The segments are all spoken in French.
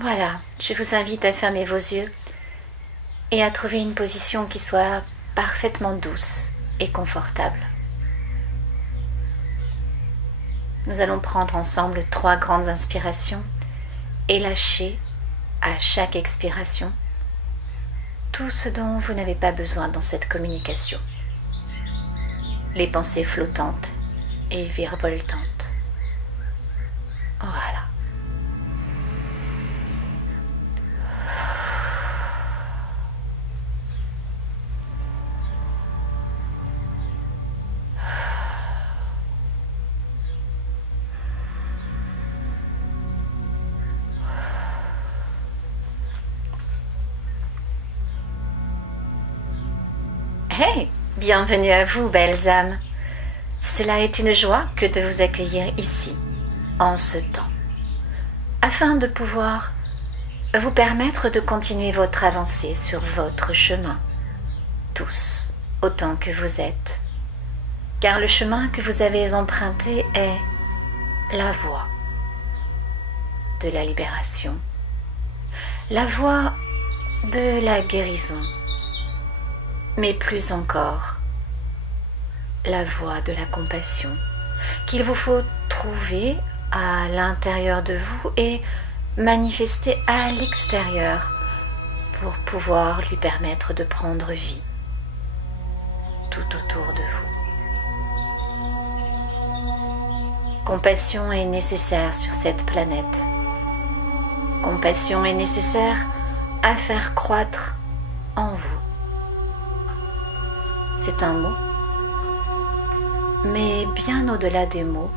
Voilà, je vous invite à fermer vos yeux et à trouver une position qui soit parfaitement douce et confortable. Nous allons prendre ensemble 3 grandes inspirations et lâcher à chaque expiration tout ce dont vous n'avez pas besoin dans cette communication. Les pensées flottantes et virevoltantes. Voilà. Hey, bienvenue à vous, belles âmes. Cela est une joie que de vous accueillir ici, en ce temps, afin de pouvoir vous permettre de continuer votre avancée sur votre chemin, tous, autant que vous êtes, car le chemin que vous avez emprunté est la voie de la libération, la voie de la guérison, mais plus encore, la voie de la compassion qu'il vous faut trouver à l'intérieur de vous et manifester à l'extérieur pour pouvoir lui permettre de prendre vie tout autour de vous. Compassion est nécessaire sur cette planète. Compassion est nécessaire à faire croître en vous. C'est un mot, mais bien au-delà des mots,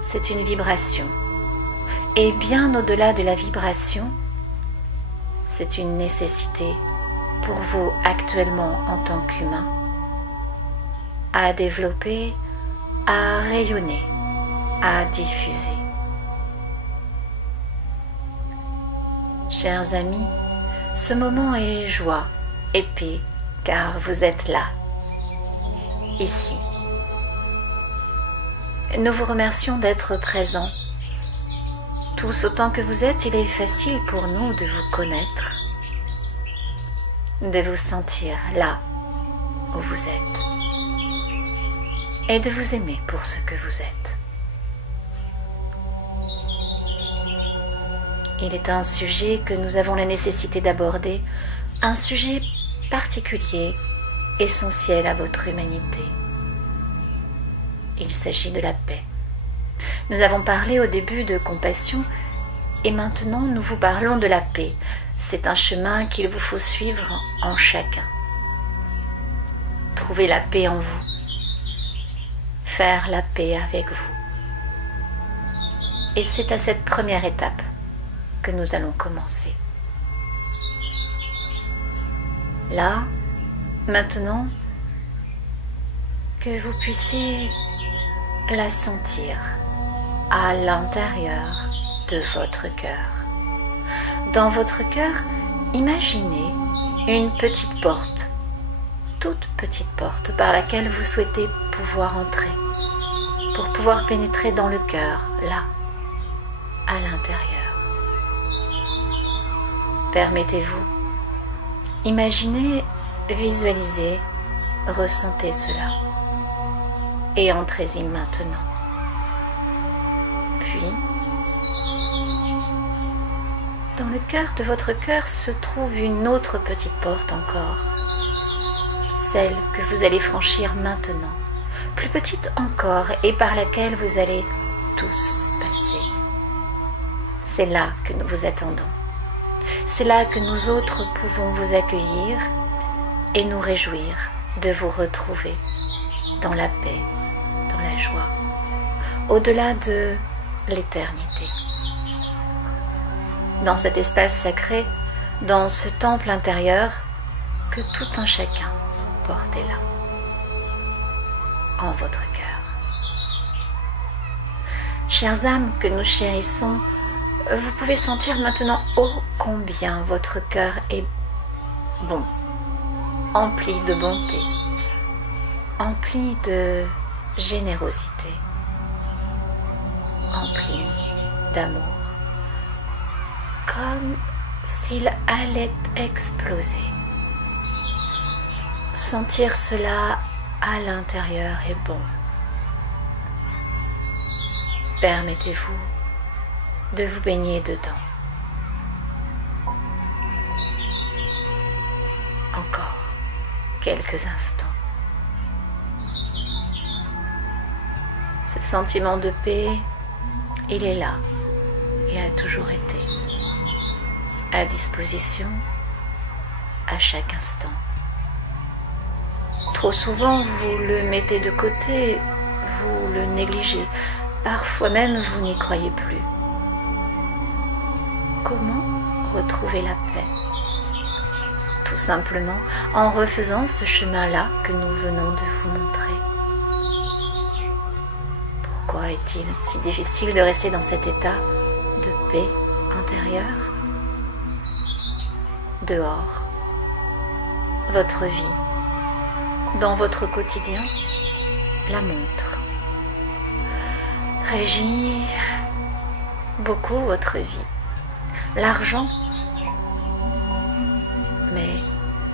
c'est une vibration. Et bien au-delà de la vibration, c'est une nécessité pour vous actuellement en tant qu'humain, à développer, à rayonner, à diffuser. Chers amis, ce moment est joie et paix, car vous êtes là, ici. Nous vous remercions d'être présents. Tous autant que vous êtes, il est facile pour nous de vous connaître, de vous sentir là où vous êtes et de vous aimer pour ce que vous êtes. Il est un sujet que nous avons la nécessité d'aborder, un sujet particulier, essentiel à votre humanité. Il s'agit de la paix. Nous avons parlé au début de compassion et maintenant nous vous parlons de la paix. C'est un chemin qu'il vous faut suivre en chacun. Trouver la paix en vous. Faire la paix avec vous. Et c'est à cette première étape que nous allons commencer. Là, maintenant, que vous puissiez la sentir à l'intérieur de votre cœur. Dans votre cœur, imaginez une petite porte, toute petite porte par laquelle vous souhaitez pouvoir entrer, pour pouvoir pénétrer dans le cœur, là, à l'intérieur. Permettez-vous. Imaginez, visualisez, ressentez cela. Et entrez-y maintenant. Puis, dans le cœur de votre cœur se trouve une autre petite porte encore. Celle que vous allez franchir maintenant. Plus petite encore et par laquelle vous allez tous passer. C'est là que nous vous attendons. C'est là que nous autres pouvons vous accueillir et nous réjouir de vous retrouver dans la paix, dans la joie, au-delà de l'éternité. Dans cet espace sacré, dans ce temple intérieur que tout un chacun portez là, en votre cœur. Chères âmes que nous chérissons, vous pouvez sentir maintenant ô combien votre cœur est bon, empli de bonté, empli de générosité, empli d'amour, comme s'il allait exploser. Sentir cela à l'intérieur est bon. Permettez-vous de vous baigner dedans. Encore quelques instants. Ce sentiment de paix, il est là et a toujours été à disposition à chaque instant. Trop souvent, vous le mettez de côté, vous le négligez, parfois même vous n'y croyez plus. Comment retrouver la paix? Tout simplement en refaisant ce chemin-là que nous venons de vous montrer. Pourquoi est-il si difficile de rester dans cet état de paix intérieure? Dehors, votre vie, dans votre quotidien, la montre régit beaucoup votre vie. L'argent, mais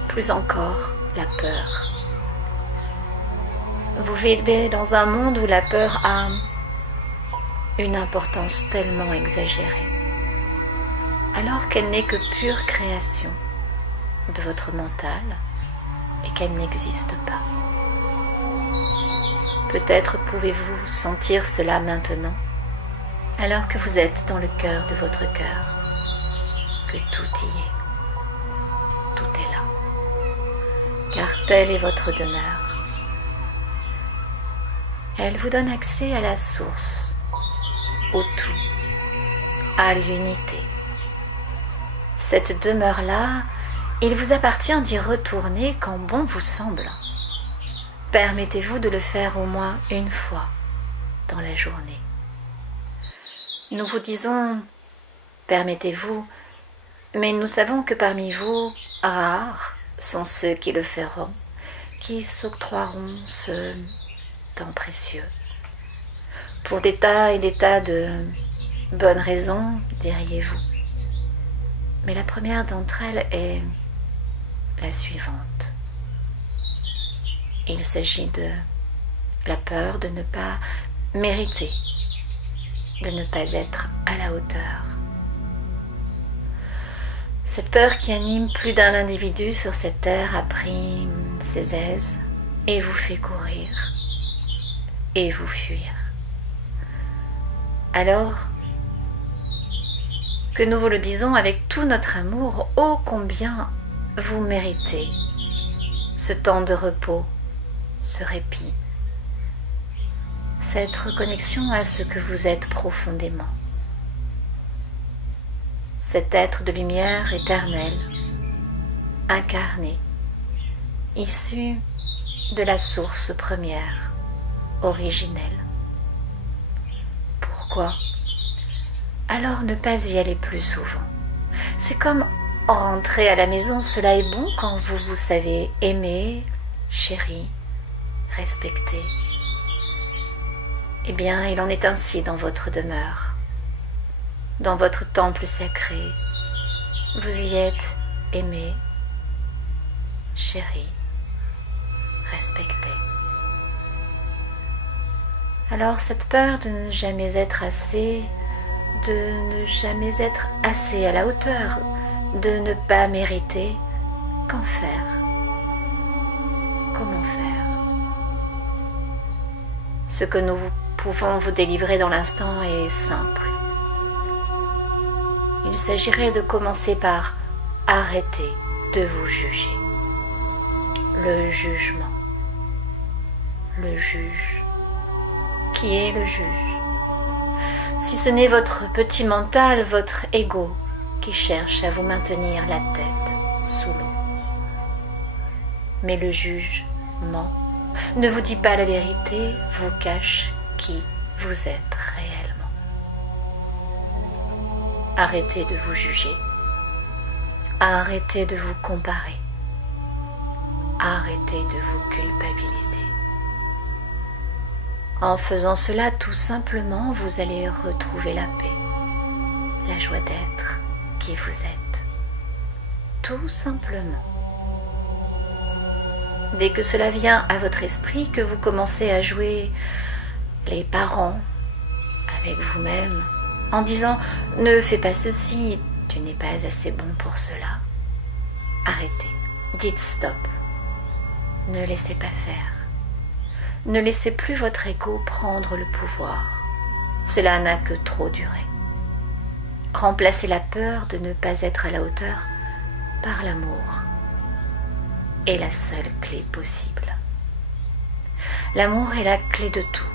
plus encore la peur. Vous vivez dans un monde où la peur a une importance tellement exagérée, alors qu'elle n'est que pure création de votre mental et qu'elle n'existe pas. Peut-être pouvez-vous sentir cela maintenant, alors que vous êtes dans le cœur de votre cœur, que tout y est. Tout est là, car telle est votre demeure. Elle vous donne accès à la source, au tout, à l'unité. Cette demeure-là, il vous appartient d'y retourner quand bon vous semble. Permettez-vous de le faire au moins une fois dans la journée. Nous vous disons, permettez-vous, mais nous savons que parmi vous, rares sont ceux qui le feront, qui s'octroieront ce temps précieux. Pour des tas et des tas de bonnes raisons, diriez-vous. Mais la première d'entre elles est la suivante. Il s'agit de la peur de ne pas mériter, de ne pas être à la hauteur. Cette peur qui anime plus d'un individu sur cette terre a pris ses aises et vous fait courir et vous fuir. Alors que nous vous le disons avec tout notre amour, ô combien vous méritez ce temps de repos, ce répit, cette reconnexion à ce que vous êtes profondément. Cet être de lumière éternelle, incarné, issu de la source première, originelle. Pourquoi alors ne pas y aller plus souvent? C'est comme rentrer à la maison, cela est bon quand vous vous savez aimer, chéri, respecté. Eh bien, il en est ainsi dans votre demeure. Dans votre temple sacré, vous y êtes aimé, chéri, respecté. Alors cette peur de ne jamais être assez, de ne jamais être assez à la hauteur, de ne pas mériter, qu'en faire? Comment faire? Ce que nous pouvons vous délivrer dans l'instant est simple. Il s'agirait de commencer par arrêter de vous juger. Le jugement. Le juge. Qui est le juge? Si ce n'est votre petit mental, votre ego, qui cherche à vous maintenir la tête sous l'eau. Mais le juge ment, ne vous dit pas la vérité, vous cache qui vous êtes réellement. Arrêtez de vous juger, arrêtez de vous comparer, arrêtez de vous culpabiliser. En faisant cela, tout simplement, vous allez retrouver la paix, la joie d'être, qui vous êtes. Tout simplement. Dès que cela vient à votre esprit, que vous commencez à jouer les parents avec vous-même, en disant « Ne fais pas ceci, tu n'es pas assez bon pour cela », arrêtez, dites stop. Ne laissez pas faire. Ne laissez plus votre ego prendre le pouvoir. Cela n'a que trop duré. Remplacez la peur de ne pas être à la hauteur par l'amour. Est la seule clé possible. L'amour est la clé de tout.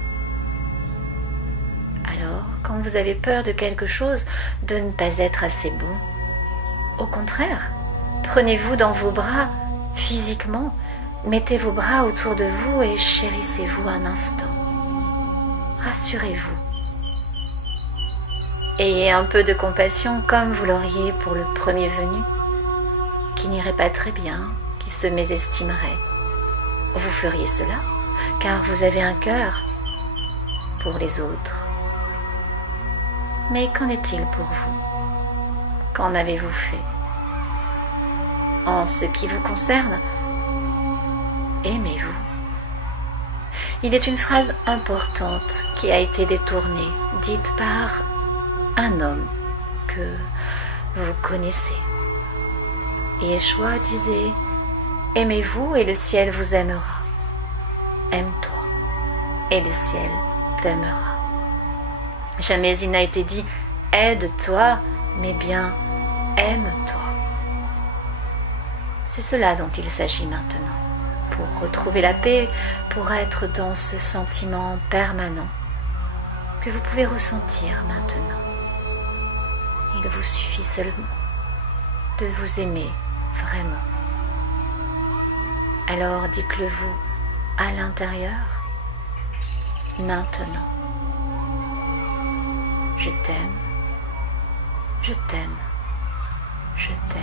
Alors, quand vous avez peur de quelque chose, de ne pas être assez bon, au contraire, prenez-vous dans vos bras physiquement, mettez vos bras autour de vous et chérissez-vous un instant. Rassurez-vous. Ayez un peu de compassion comme vous l'auriez pour le premier venu, qui n'irait pas très bien, qui se mésestimerait. Vous feriez cela, car vous avez un cœur pour les autres. Mais qu'en est-il pour vous? Qu'en avez-vous fait? En ce qui vous concerne, aimez-vous. Il est une phrase importante qui a été détournée, dite par un homme que vous connaissez. Yeshua disait « Aimez-vous et le ciel vous aimera. Aime-toi et le ciel t'aimera. » Jamais il n'a été dit « Aide-toi », mais bien « Aime-toi ». C'est cela dont il s'agit maintenant, pour retrouver la paix, pour être dans ce sentiment permanent que vous pouvez ressentir maintenant. Il vous suffit seulement de vous aimer vraiment. Alors dites-le vous à l'intérieur, maintenant. Je t'aime, je t'aime, je t'aime.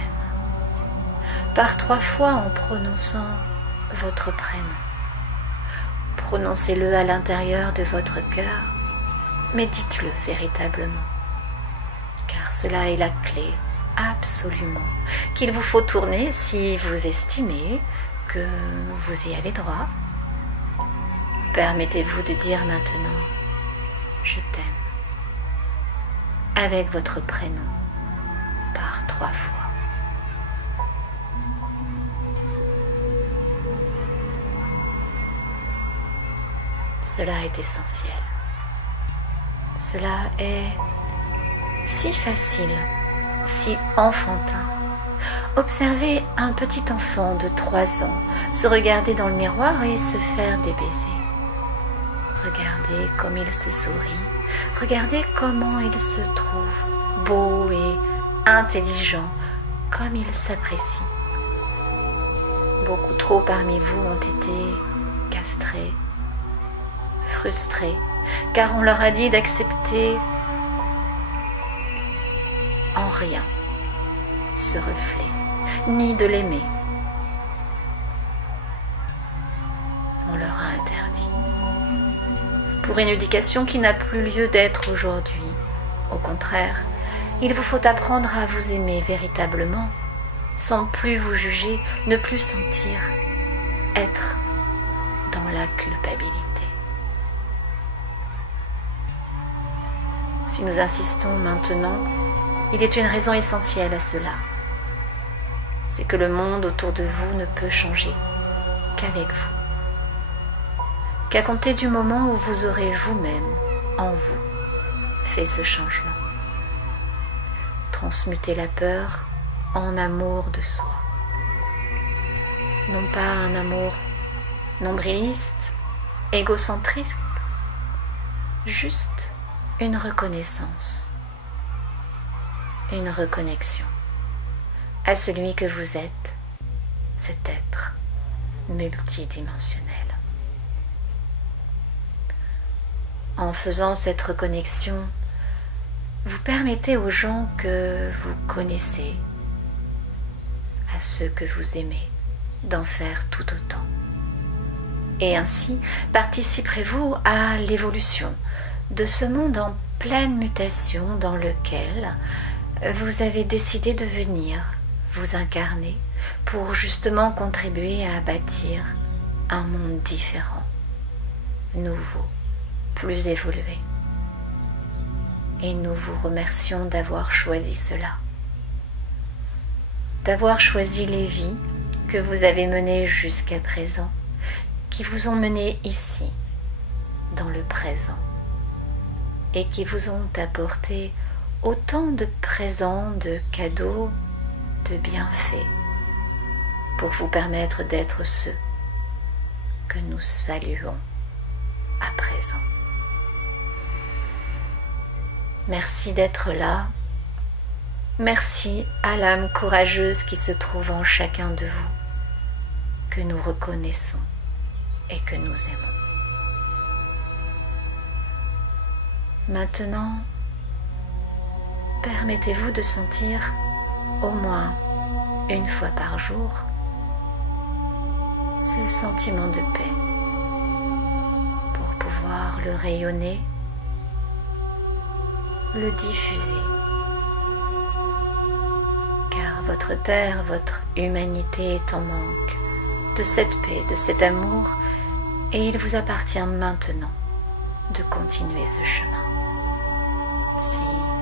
Par 3 fois en prononçant votre prénom. Prononcez-le à l'intérieur de votre cœur, mais dites-le véritablement. Car cela est la clé, absolument, qu'il vous faut tourner si vous estimez que vous y avez droit. Permettez-vous de dire maintenant « Je t'aime » avec votre prénom par 3 fois. Cela est essentiel. Cela est si facile, si enfantin. Observez un petit enfant de 3 ans se regarder dans le miroir et se faire des baisers. Regardez comme il se sourit, regardez comment il se trouve beau et intelligent, comme il s'apprécie. Beaucoup trop parmi vous ont été castrés, frustrés, car on leur a dit d'accepter en rien ce reflet, ni de l'aimer. On leur a interdit. Pour une éducation qui n'a plus lieu d'être aujourd'hui. Au contraire, il vous faut apprendre à vous aimer véritablement, sans plus vous juger, ne plus sentir, être dans la culpabilité. Si nous insistons maintenant, il est une raison essentielle à cela. C'est que le monde autour de vous ne peut changer qu'avec vous. Qu'à compter du moment où vous aurez vous-même, en vous, fait ce changement. Transmutez la peur en amour de soi. Non pas un amour nombriliste, égocentrique, juste une reconnaissance, une reconnexion à celui que vous êtes, cet être multidimensionnel. En faisant cette reconnexion, vous permettez aux gens que vous connaissez, à ceux que vous aimez, d'en faire tout autant. Et ainsi participerez-vous à l'évolution de ce monde en pleine mutation dans lequel vous avez décidé de venir vous incarner pour justement contribuer à bâtir un monde différent, nouveau, plus évolué. Et nous vous remercions d'avoir choisi cela, d'avoir choisi les vies que vous avez menées jusqu'à présent, qui vous ont mené ici, dans le présent, et qui vous ont apporté autant de présents, de cadeaux, de bienfaits, pour vous permettre d'être ceux que nous saluons à présent. Merci d'être là. Merci à l'âme courageuse qui se trouve en chacun de vous, que nous reconnaissons et que nous aimons. Maintenant, permettez-vous de sentir au moins une fois par jour ce sentiment de paix pour pouvoir le rayonner, le diffuser. Car votre terre, votre humanité est en manque de cette paix, de cet amour, et il vous appartient maintenant de continuer ce chemin, si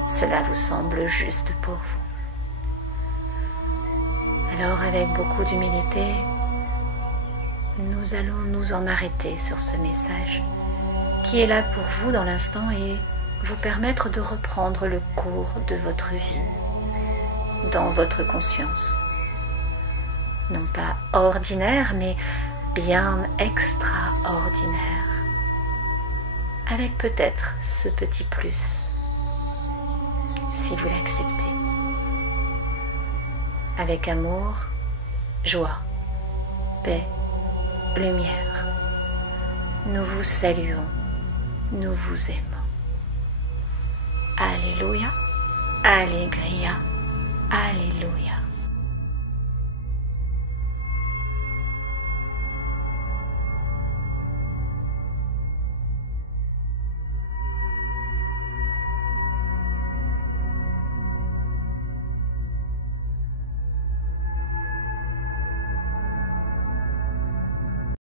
cela vous semble juste pour vous. Alors, avec beaucoup d'humilité, nous allons nous en arrêter sur ce message qui est là pour vous dans l'instant et vous permettre de reprendre le cours de votre vie dans votre conscience. Non pas ordinaire, mais bien extraordinaire. Avec peut-être ce petit plus, si vous l'acceptez. Avec amour, joie, paix, lumière, nous vous saluons, nous vous aimons. Alléluia, Alléluia, Alléluia.